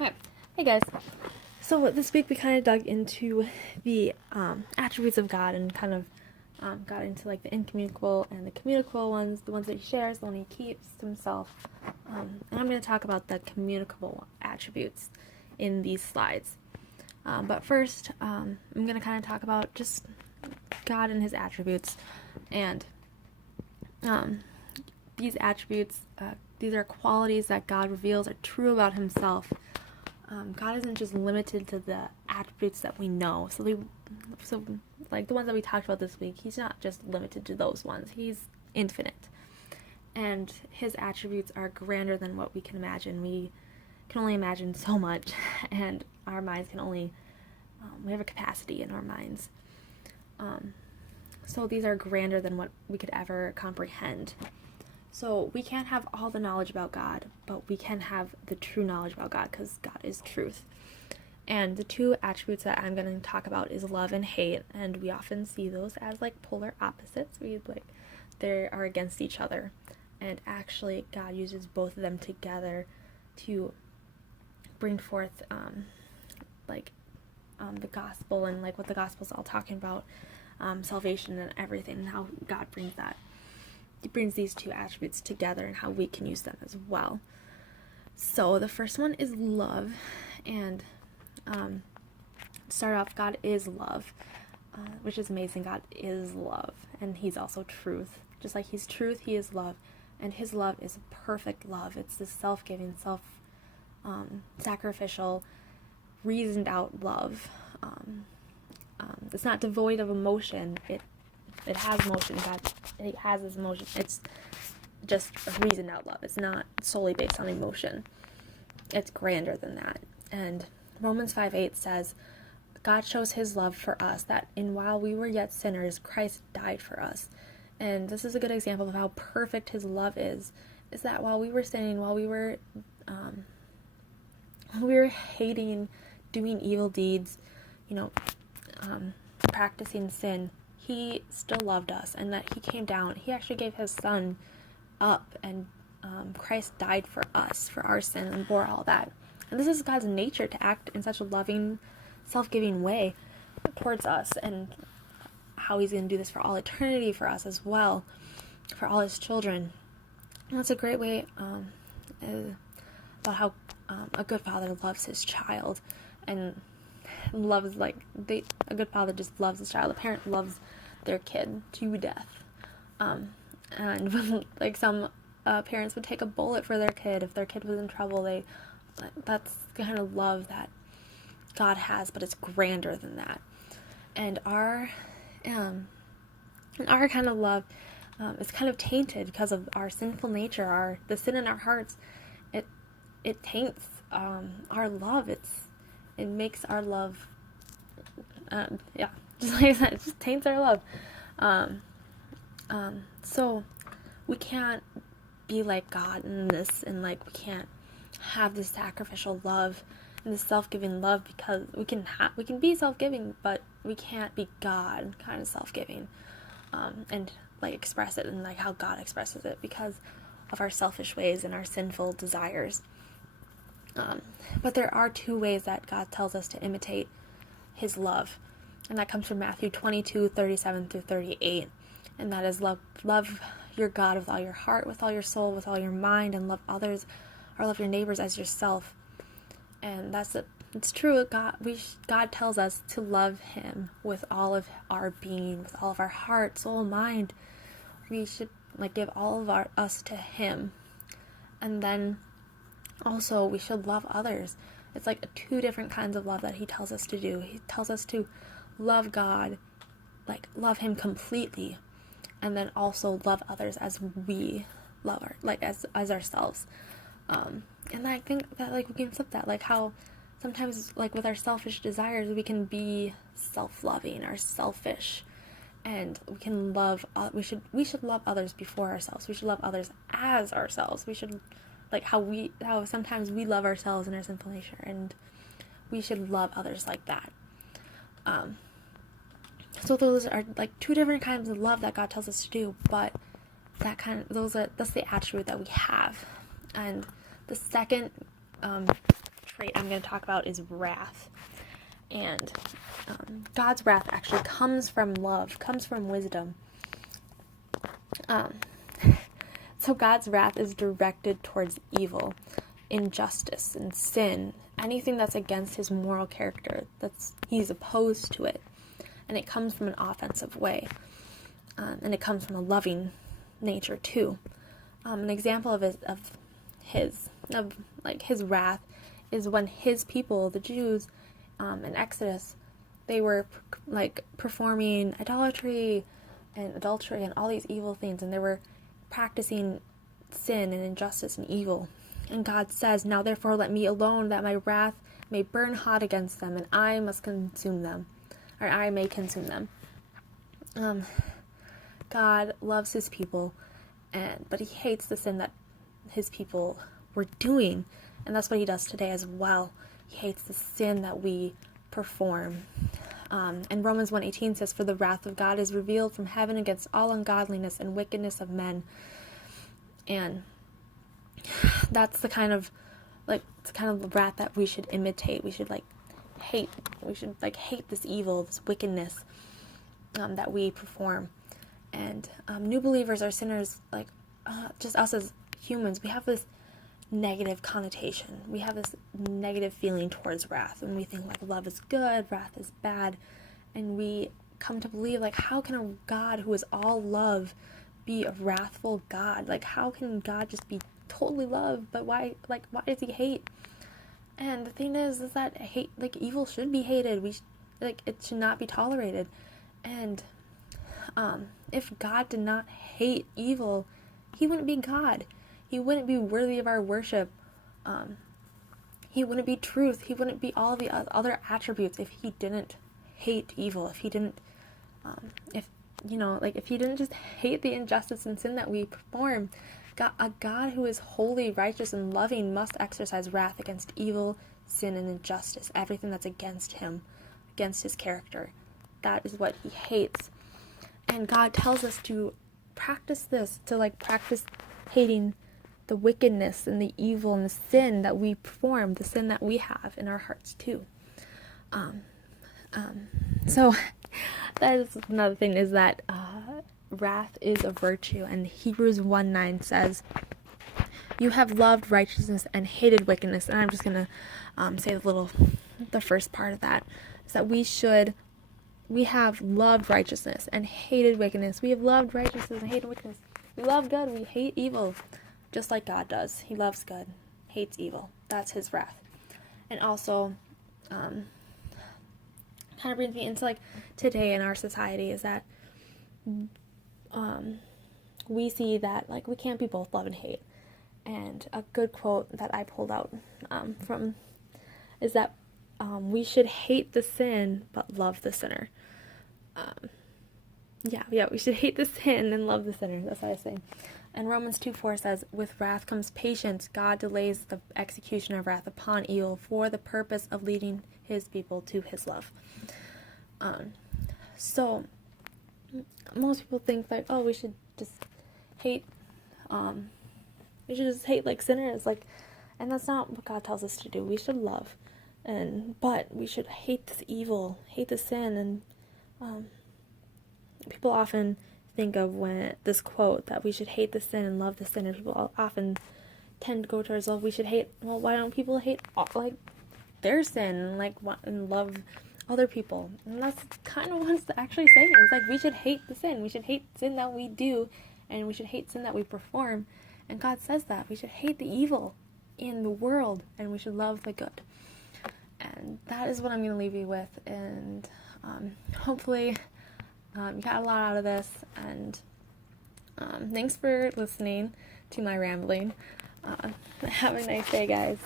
Okay. Hey guys. So this week we kind of dug into the attributes of God and kind of got into like the incommunicable and the communicable ones, the ones that he shares, the one he keeps to himself. And I'm going to talk about the communicable attributes in these slides. But first, I'm going to kind of talk about just God and his attributes. And these attributes, these are qualities that God reveals are true about himself. God isn't just limited to the attributes that we know. So like the ones that we talked about this week, he's not just limited to those ones. He's infinite. And his attributes are grander than what we can imagine. We can only imagine so much, and our minds can only, we have a capacity in our minds. So these are grander than what we could ever comprehend. So we can't have all the knowledge about God, but we can have the true knowledge about God because God is truth. And the two attributes that I'm going to talk about is love and hate, and we often see those as like polar opposites. They are against each other, and actually God uses both of them together to bring forth the gospel and like what the gospel is all talking about, salvation and everything, and how God brings that. He brings these two attributes together and how we can use them as well. So the first one is love, and to start off, God is love, which is amazing. God is love, and he's also truth. Just like he's truth, he is love, and his love is perfect love. It's this self-giving, sacrificial, reasoned out love. It's not devoid of emotion. It has emotion. God, it has this emotion. It's just reasoned out love. It's not solely based on emotion. It's grander than that. And Romans 5:8 says, God shows his love for us, that while we were yet sinners, Christ died for us. And this is a good example of how perfect his love is that while we were sinning, while we were hating, doing evil deeds, practicing sin, he still loved us, and that he came down. He actually gave his son up, and Christ died for us, for our sin, and bore all that. And this is God's nature, to act in such a loving, self-giving way towards us, and how he's going to do this for all eternity for us as well, for all his children. And that's a great way about how a good father loves his child, and loves a good father just loves his child. A parent loves their kid to death, and like some parents would take a bullet for their kid if their kid was in trouble. That's the kind of love that God has, but it's grander than that. And our kind of love is kind of tainted because of our sinful nature, the sin in our hearts. It taints our love. It makes our love, just like that. It just taints our love. So we can't be like God in this, and we can't have this sacrificial love and this self-giving love, because we can be self-giving, but we can't be God kind of self-giving, and express it and how God expresses it, because of our selfish ways and our sinful desires. But there are two ways that God tells us to imitate his love, and that comes from Matthew 22:37-38, and that is love your God with all your heart, with all your soul, with all your mind, and love others, or love your neighbors as yourself. And it's true. God tells us to love him with all of our being, with all of our heart, soul, mind. We should give all of us to him, and then also we should love others. It's two different kinds of love that he tells us to do. He tells us to love God, love him completely, and then also love others as we love as ourselves. And I think that we can flip that, how sometimes with our selfish desires we can be self-loving or selfish, and we should love others before ourselves. We should love others as ourselves. We should how sometimes we love ourselves in our sinful nature, and we should love others like that. So those are two different kinds of love that God tells us to do, but that's the attribute that we have. And the second trait I'm going to talk about is wrath. And God's wrath actually comes from love, comes from wisdom. So God's wrath is directed towards evil, injustice, and sin, anything that's against his moral character, he's opposed to it. And it comes from an offensive way. And it comes from a loving nature too. An example of his wrath is when his people, the Jews, in Exodus, they were performing idolatry and adultery and all these evil things, and they were practicing sin and injustice and evil. And God says, "Now therefore let me alone, that my wrath may burn hot against them, and I may consume them." God loves his people, but he hates the sin that his people were doing, and that's what he does today as well. He hates the sin that we perform. And Romans 1:18 says, "For the wrath of God is revealed from heaven against all ungodliness and wickedness of men." And that's the kind of wrath that we should imitate. We should hate this evil, this wickedness that we perform. And new believers are sinners, just us as humans. We have this negative connotation. We have this negative feeling towards wrath, and we think love is good, wrath is bad, and we come to believe how can a God who is all love be a wrathful God? How can God just be totally love, but why does he hate? And the thing is that hate, evil should be hated. It should not be tolerated. And if God did not hate evil, he wouldn't be God. He wouldn't be worthy of our worship. He wouldn't be truth. He wouldn't be all the other attributes if he didn't hate evil. If he didn't, if he didn't just hate the injustice and sin that we perform. A God who is holy, righteous, and loving must exercise wrath against evil, sin, and injustice. Everything that's against him, against his character. That is what he hates. And God tells us to practice this, to practice hating the wickedness and the evil and the sin that we perform, the sin that we have in our hearts too. So that is another thing, is that wrath is a virtue, and Hebrews 1:9 says, "You have loved righteousness and hated wickedness." And I'm just gonna say the first part of that is that we have loved righteousness and hated wickedness. We have loved righteousness and hated wickedness. We love good, we hate evil, just like God does. He loves good, hates evil. That's his wrath. And also, kind of brings me into today in our society, is that we see that we can't be both love and hate. And a good quote that I pulled out from is that we should hate the sin but love the sinner. We should hate the sin and love the sinner. That's what I was saying. And Romans 2:4 says, "With wrath comes patience. God delays the execution of wrath upon evil for the purpose of leading his people to his love." So most people think we should just hate sinners, and that's not what God tells us to do. We should love, but we should hate this evil, hate the sin. And people often think of this quote that we should hate the sin and love the sinner. People often tend to go towards, why don't people hate their sin and love other people? And that's kind of what it's actually saying. It's we should hate the sin. We should hate sin that we do, and we should hate sin that we perform. And God says that we should hate the evil in the world, and we should love the good. And that is what I'm going to leave you with. And hopefully you got a lot out of this. And thanks for listening to my rambling. Have a nice day, guys.